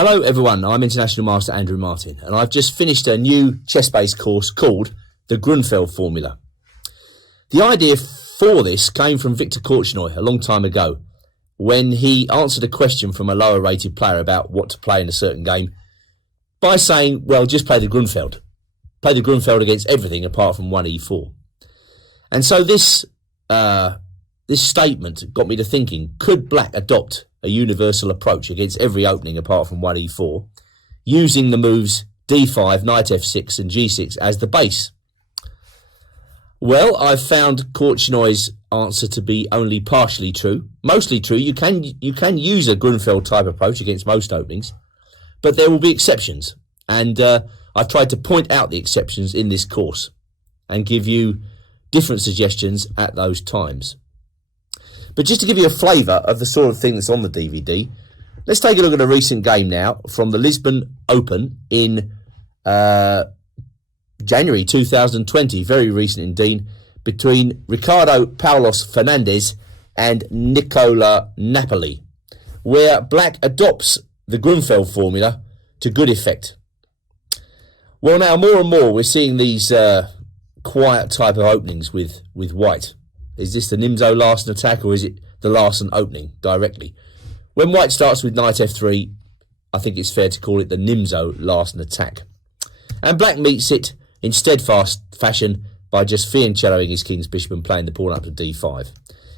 Hello everyone, I'm International Master Andrew Martin and I've just finished a new chess-based course called the Grunfeld Formula. The idea for this came from Viktor Korchnoi a long time ago when he answered a question from a lower rated player about what to play in a certain game by saying, well, just play the Grunfeld. Play the Grunfeld against everything apart from 1e4. And so this statement got me to thinking, could black adopt a universal approach against every opening apart from 1e4, using the moves d5, knight f6 and g6 as the base? Well, I've found Korchnoi's answer to be only partially true. Mostly true. You can use a Grunfeld type approach against most openings, but there will be exceptions. And I've tried to point out the exceptions in this course and give you different suggestions at those times. But just to give you a flavour of the sort of thing that's on the DVD, let's take a look at a recent game now from the Lisbon Open in January 2020, very recent indeed, between Ricardo Paulos Fernandez and Nicola Napoli, where black adopts the Grunfeld formula to good effect. Well, now more and more we're seeing these quiet type of openings with white. Is this the Nimzo Larsen attack or is it the Larsen opening directly? When white starts with knight f3, I think it's fair to call it the Nimzo Larsen attack. And black meets it in steadfast fashion by just fianchettoing his king's bishop and playing the pawn up to d5,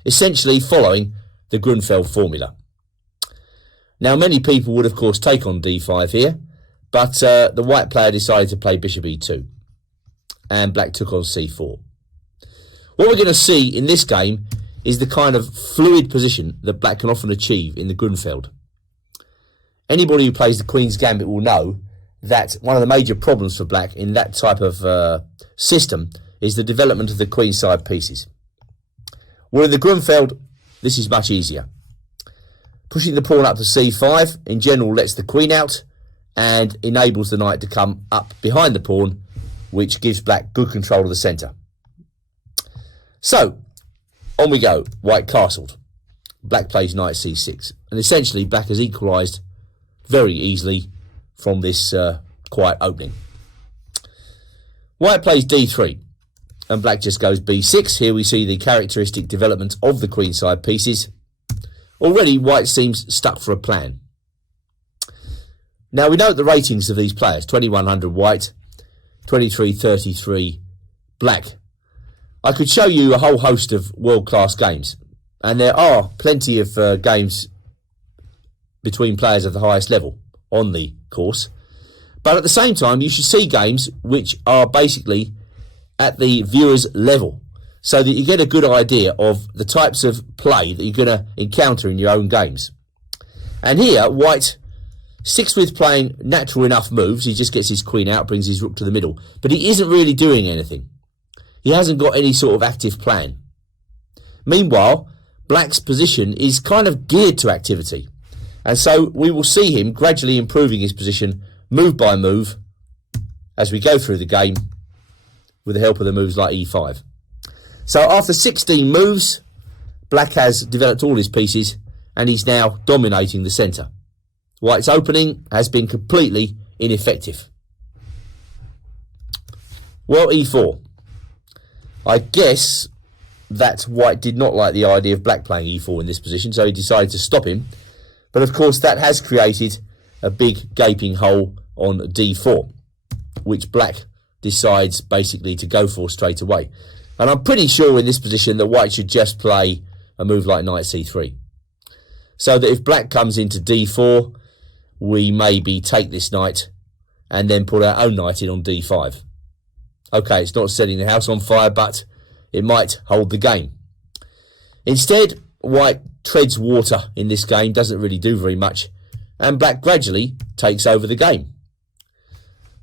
essentially following the Grunfeld formula. Now, many people would, of course, take on d5 here, but the white player decided to play bishop e2, and black took on c4. What we're going to see in this game is the kind of fluid position that black can often achieve in the Grunfeld. Anybody who plays the Queen's Gambit will know that one of the major problems for black in that type of system is the development of the queenside pieces. Well, in the Grunfeld, this is much easier. Pushing the pawn up to c5 in general lets the queen out and enables the knight to come up behind the pawn, which gives black good control of the centre. So, on we go. White castled. Black plays knight c6. And essentially, black has equalised very easily from this quiet opening. White plays d3. And black just goes b6. Here we see the characteristic development of the queenside pieces. Already, white seems stuck for a plan. Now, we note the ratings of these players. 2100 white, 2333 black. I could show you a whole host of world-class games, and there are plenty of games between players of the highest level on the course. But at the same time, you should see games which are basically at the viewer's level, so that you get a good idea of the types of play that you're going to encounter in your own games. And here, white sticks with playing natural enough moves. He just gets his queen out, brings his rook to the middle, but he isn't really doing anything. He hasn't got any sort of active plan. Meanwhile, black's position is kind of geared to activity. And so we will see him gradually improving his position move by move as we go through the game with the help of the moves like e5. So after 16 moves, black has developed all his pieces and he's now dominating the centre. White's opening has been completely ineffective. Well, e4. I guess that white did not like the idea of black playing e4 in this position, so he decided to stop him. But of course that has created a big gaping hole on d4, which black decides basically to go for straight away. And I'm pretty sure in this position that white should just play a move like knight c3. So that if black comes into d4, we maybe take this knight and then put our own knight in on d5. Okay, it's not setting the house on fire, but it might hold the game. Instead, white treads water in this game, doesn't really do very much, and black gradually takes over the game.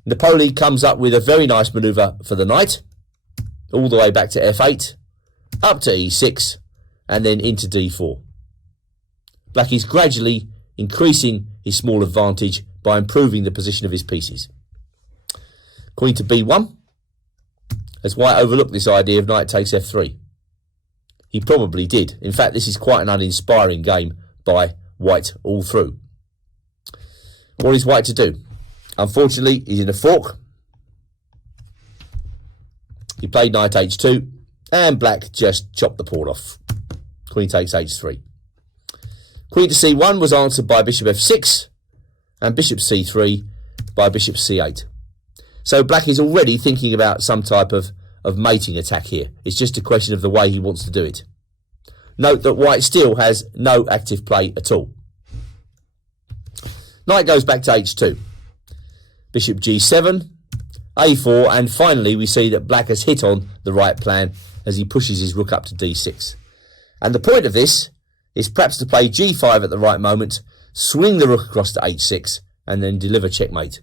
Napoli comes up with a very nice manoeuvre for the knight, all the way back to f8, up to e6, and then into d4. Black is gradually increasing his small advantage by improving the position of his pieces. Queen to b1. As white overlooked this idea of knight takes f3. He probably did. In fact, this is quite an uninspiring game by white all through. What is white to do? Unfortunately, he's in a fork. He played knight h2, and black just chopped the pawn off. Queen takes h3. Queen to c1 was answered by bishop f6, and bishop c3 by bishop c8. So black is already thinking about some type of mating attack here. It's just a question of the way he wants to do it. Note that white still has no active play at all. Knight goes back to h2. Bishop g7, a4, and finally we see that black has hit on the right plan as he pushes his rook up to d6. And the point of this is perhaps to play g5 at the right moment, swing the rook across to h6, and then deliver checkmate.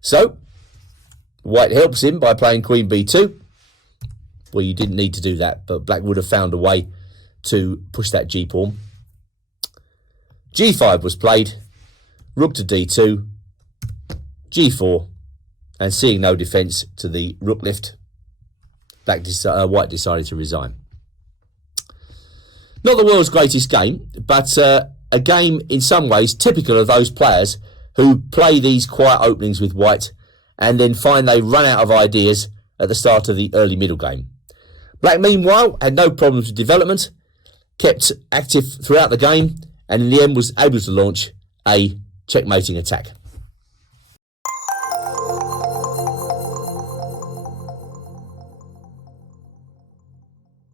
So, white helps him by playing queen b2. Well, you didn't need to do that, but black would have found a way to push that g-pawn. g5 was played, rook to d2, g4, and seeing no defence to the rook lift, white decided to resign. Not the world's greatest game, but a game in some ways typical of those players who play these quiet openings with white and then find they run out of ideas at the start of the early middle game. Black, meanwhile, had no problems with development, kept active throughout the game, and in the end was able to launch a checkmating attack.